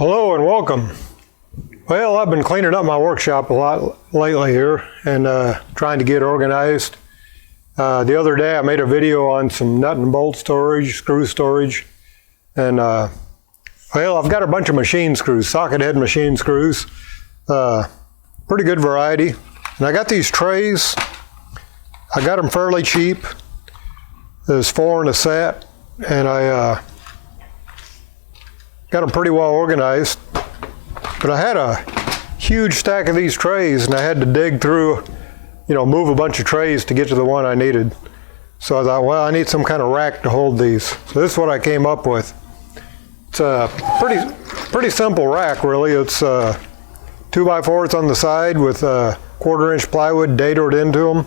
Hello and welcome. Well, I've been cleaning up my workshop a lot lately here and trying to get organized. The other day I made a video on some nut and bolt storage, screw storage, and well, I've got a bunch of machine screws, socket head machine screws, pretty good variety. And I got these trays. I got them fairly cheap. There's 4 in a set, and I got them pretty well organized. But I had a huge stack of these trays, and I had to dig through, move a bunch of trays to get to the one I needed. So I thought, well, I need some kind of rack to hold these. So this is what I came up with. It's a pretty simple rack, really. It's 2x4s on the side with 1/4-inch plywood dadoed into them.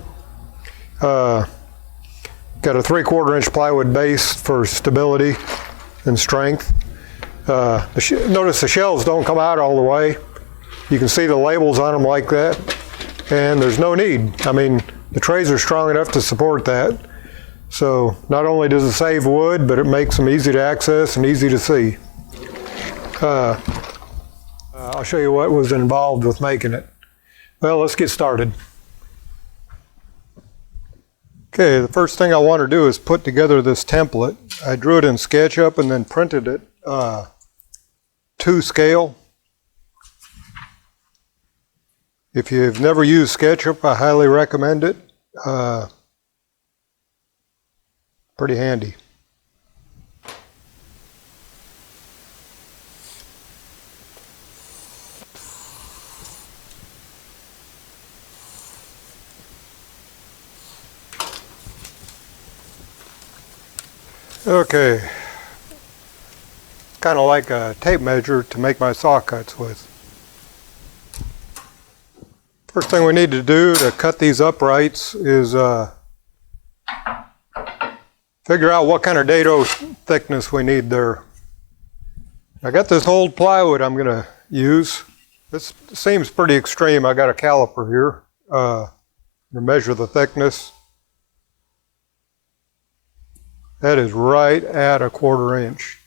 Got a 3/4-inch plywood base for stability and strength. Notice the shelves don't come out all the way. You can see the labels on them like that, and there's no need. I mean, the trays are strong enough to support that. So not only does it save wood, but it makes them easy to access and easy to see. I'll show you what was involved with making it. Well, let's get started. Okay, the first thing I want to do is put together this template. I drew it in SketchUp and then printed it to scale. If you've never used SketchUp, I highly recommend it. Pretty handy. Okay. Kind of like a tape measure to make my saw cuts with. First thing we need to do to cut these uprights is figure out what kind of dado thickness we need there. I got this old plywood I'm going to use. This seems pretty extreme. I got a caliper here to measure the thickness. That is right at 1/4 inch.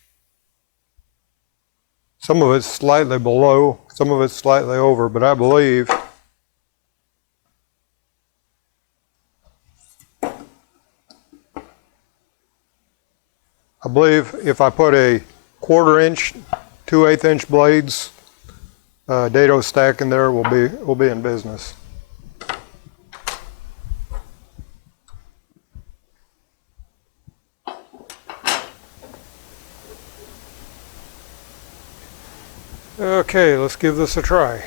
Some of it's slightly below, some of it's slightly over, but I believe if I put a 1/4 inch, 2/8 inch blades, dado stack in there, we'll be in business. Okay, let's give this a try.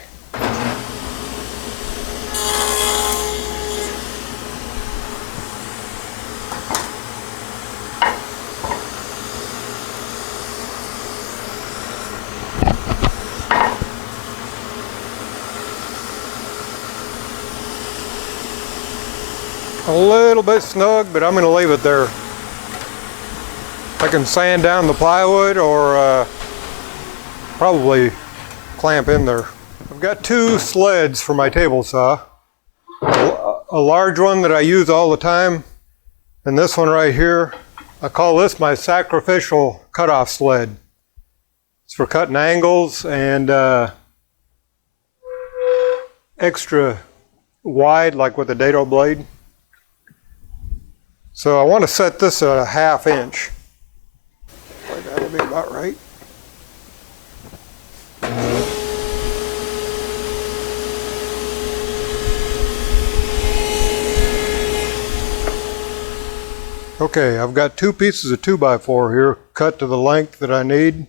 A little bit snug, but I'm going to leave it there. I can sand down the plywood or probably clamp in there. I've got 2 sleds for my table saw. A large one that I use all the time, and this one right here. I call this my sacrificial cutoff sled. It's for cutting angles and extra wide, like with a dado blade. So I want to set this at 1/2 inch. That'll be about right. Okay, I've got 2 pieces of 2x4 here cut to the length that I need,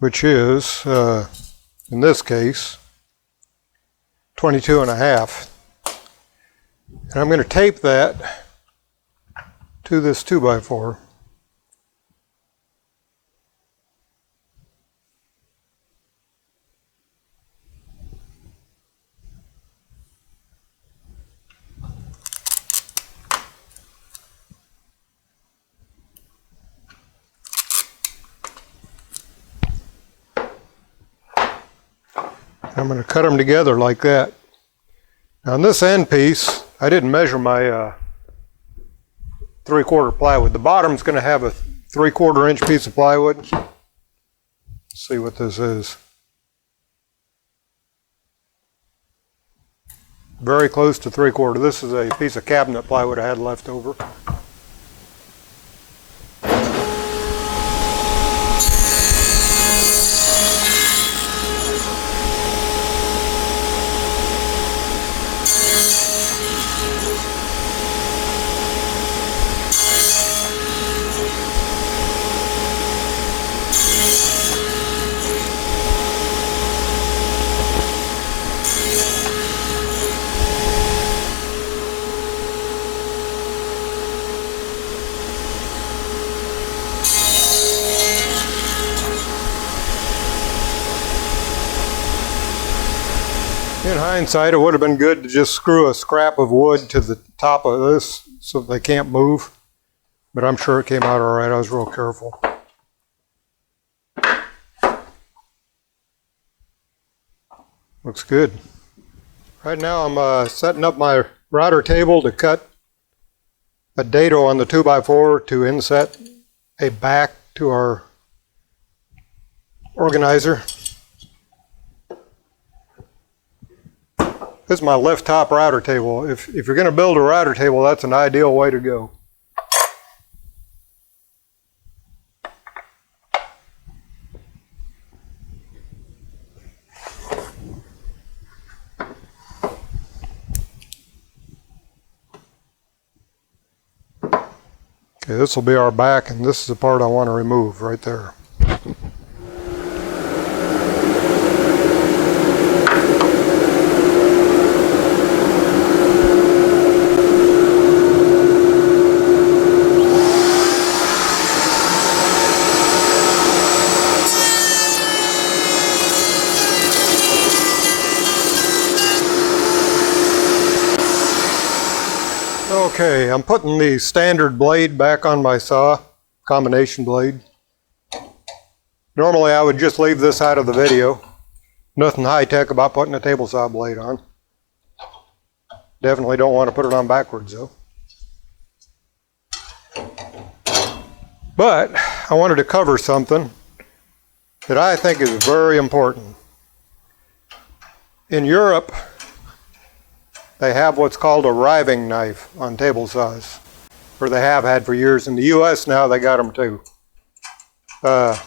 which is, in this case, 22.5. And I'm going to tape that to this 2x4. I'm going to cut them together like that. Now on this end piece, I didn't measure my 3/4 plywood. The bottom's going to have a 3/4 inch piece of plywood. see what this is. Very close to 3/4. This is a piece of cabinet plywood I had left over. In hindsight, it would have been good to just screw a scrap of wood to the top of this so they can't move, but I'm sure it came out all right. I was real careful. Looks good. Right now I'm setting up my router table to cut a dado on the 2x4 to inset a back to our organizer. This is my lift top router table. If you're going to build a router table, that's an ideal way to go. Okay, this will be our back, and this is the part I want to remove right there. Okay, I'm putting the standard blade back on my saw, combination blade. Normally I would just leave this out of the video. Nothing high-tech about putting a table saw blade on. Definitely don't want to put it on backwards though. But I wanted to cover something that I think is very important. In Europe, they have what's called a riving knife on table saws, or they have had for years. In the US now, they got them too. Get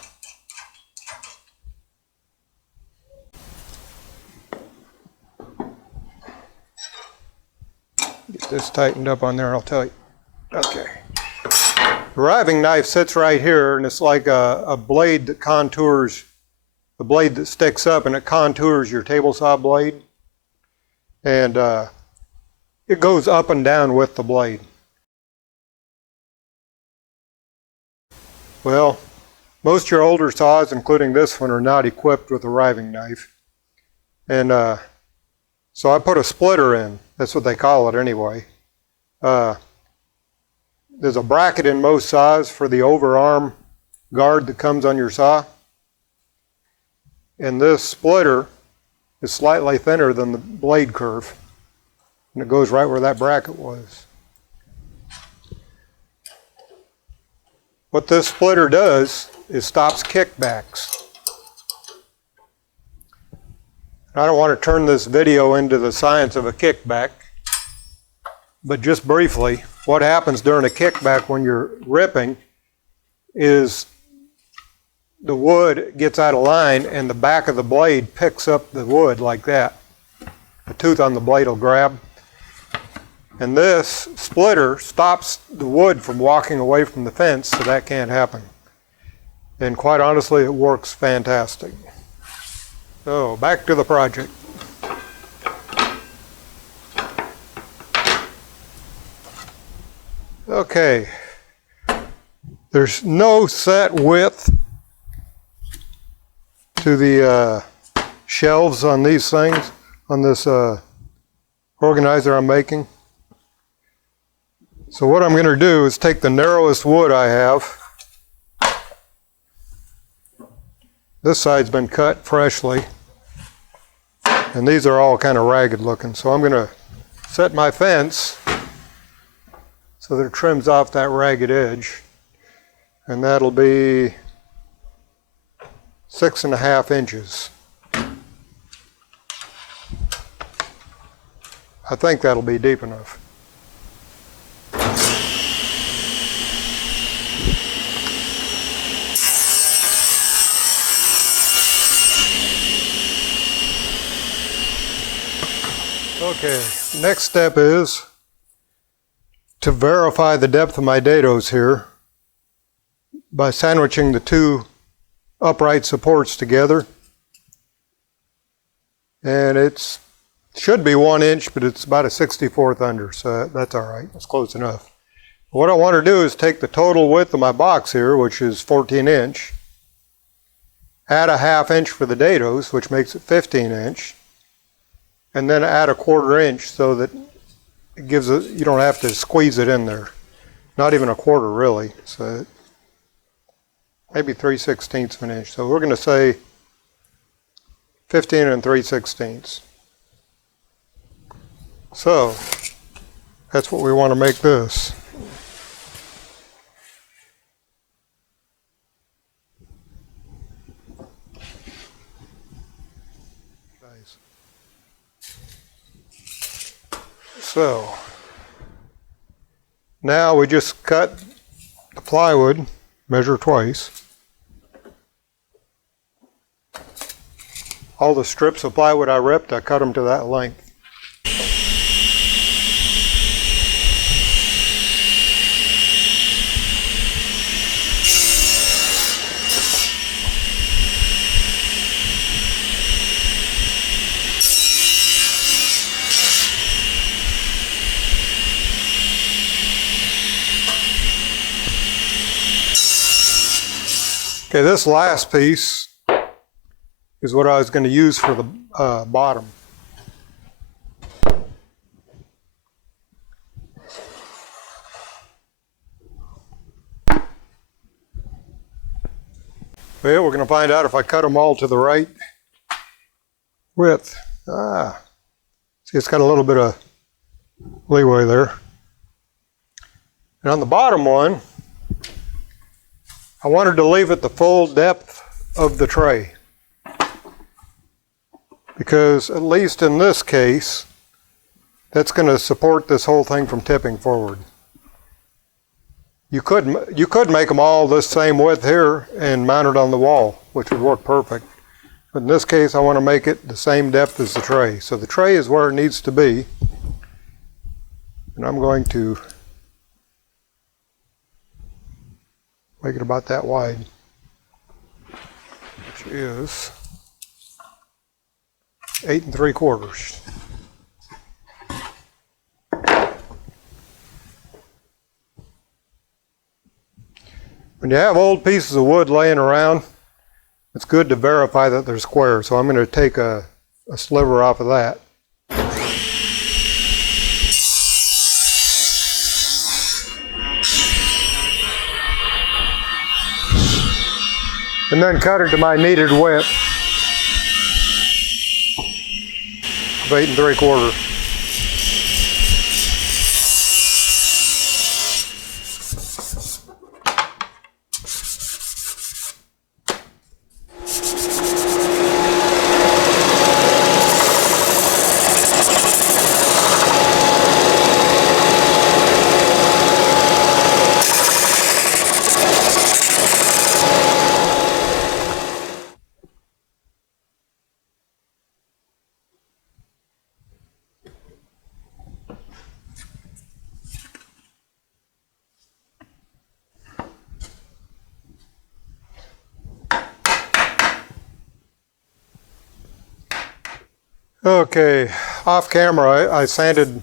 this tightened up on there, I'll tell you. Okay. The riving knife sits right here, and it's like a blade that contours, the blade that sticks up, and it contours your table saw blade. And it goes up and down with the blade. Well, most of your older saws, including this one, are not equipped with a riving knife. And so I put a splitter in. That's what they call it anyway. There's a bracket in most saws for the overarm guard that comes on your saw. And this splitter is slightly thinner than the blade curve. And it goes right where that bracket was. What this splitter does is stops kickbacks. I don't want to turn this video into the science of a kickback, but just briefly, what happens during a kickback when you're ripping is the wood gets out of line and the back of the blade picks up the wood like that. The tooth on the blade will grab. And this splitter stops the wood from walking away from the fence, so that can't happen. And quite honestly, it works fantastic. So, back to the project. Okay. There's no set width to the shelves on these things, on this organizer I'm making. So what I'm going to do is take the narrowest wood I have. This side's been cut freshly, and these are all kind of ragged looking. So I'm going to set my fence so that it trims off that ragged edge, and that'll be 6.5 inches. I think that'll be deep enough. Okay, next step is to verify the depth of my dados here by sandwiching the two upright supports together. And it should be 1 inch, but it's about a 64th under, so that's all right. That's close enough. What I want to do is take the total width of my box here, which is 14 inch, add a 1/2 inch for the dados, which makes it 15 inch, and then add a 1/4 inch so that it gives it, you don't have to squeeze it in there. Not even a 1/4 really, so maybe 3/16 of an inch. So we're going to say 15 3/16. So that's what we want to make this. So now we just cut the plywood, measure twice. All the strips of plywood I ripped, I cut them to that length. Okay, this last piece is what I was going to use for the bottom. Well, we're going to find out if I cut them all to the right width. See, it's got a little bit of leeway there. And on the bottom one, I wanted to leave it the full depth of the tray, because at least in this case, that's going to support this whole thing from tipping forward. You could make them all this same width here and mount it on the wall, which would work perfect. But in this case, I want to make it the same depth as the tray. So the tray is where it needs to be. And I'm going to make it about that wide, which is 8 3/4. When you have old pieces of wood laying around, it's good to verify that they're square. So I'm going to take a sliver off of that. And then cut it to my needed width of 8 3/4. Okay, off camera, I sanded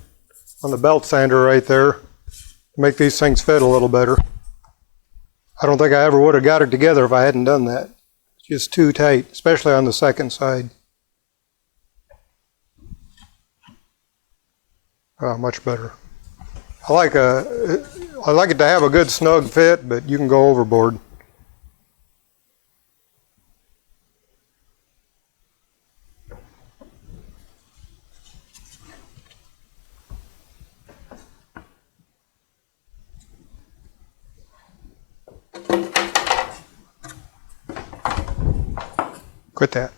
on the belt sander right there to make these things fit a little better. I don't think I ever would have got it together if I hadn't done that. It's just too tight, especially on the second side. Much better. I like it to have a good snug fit, but you can go overboard. Quit that.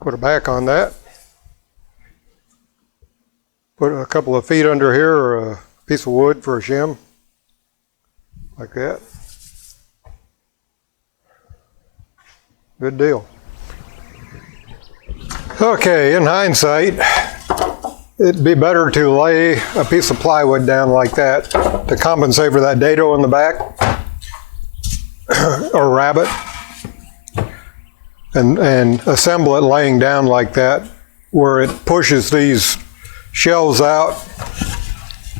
Put a back on that. Put a couple of feet under here, or a piece of wood for a shim, like that. Good deal. Okay, in hindsight, it'd be better to lay a piece of plywood down like that to compensate for that dado in the back, or rabbit, and assemble it laying down like that, where it pushes these shelves out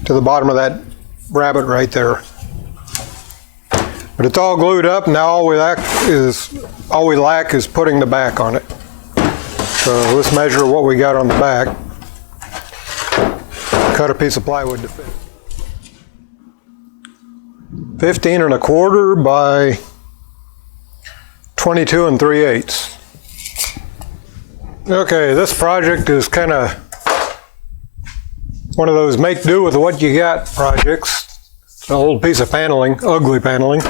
to the bottom of that rabbit right there. But it's all glued up. Now all we lack is putting the back on it. So let's measure what we got on the back. Cut a piece of plywood to fit. 15 1/4 by 22 3/8. Okay, this project is kind of one of those make do with what you got projects. It's an old piece of paneling, ugly paneling.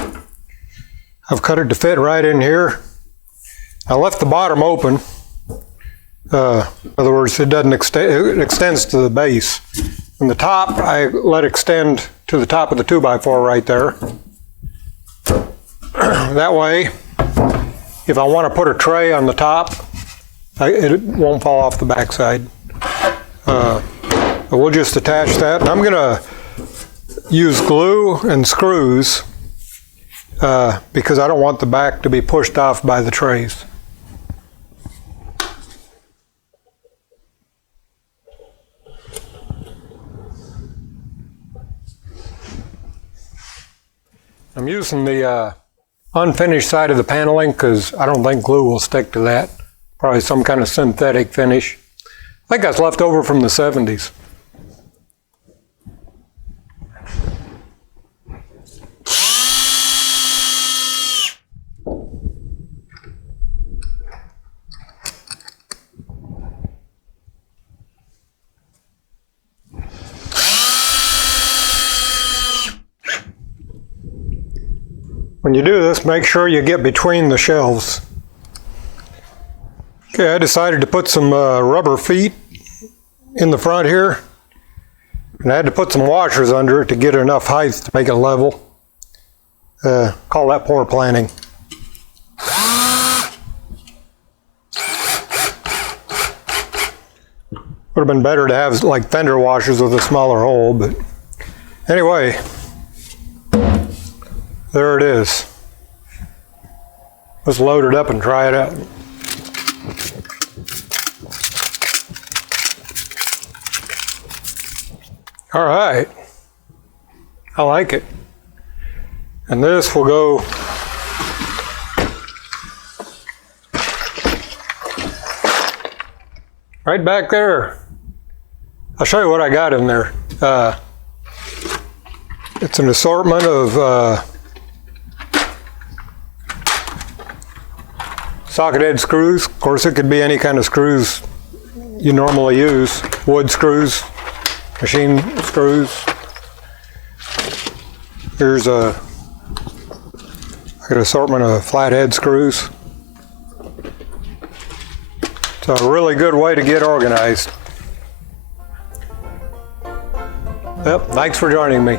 I've cut it to fit right in here. I left the bottom open. In other words, it doesn't extend, it extends to the base. And the top, I let extend to the top of the 2x4 right there. That way, if I want to put a tray on the top, it won't fall off the backside. We'll just attach that. And I'm going to use glue and screws because I don't want the back to be pushed off by the trays. I'm using the unfinished side of the paneling because I don't think glue will stick to that. Probably some kind of synthetic finish. I think that's left over from the 70s. When you do this, make sure you get between the shelves. Okay, I decided to put some rubber feet in the front here, and I had to put some washers under it to get enough height to make it level. Call that poor planning. Would have been better to have like fender washers with a smaller hole, but anyway. There it is. Let's load it up and try it out. All right. I like it. And this will go right back there. I'll show you what I got in there. It's an assortment of socket head screws. Of course, it could be any kind of screws you normally use. Wood screws, machine screws. Here's an assortment of flathead screws. It's a really good way to get organized. Yep, thanks for joining me.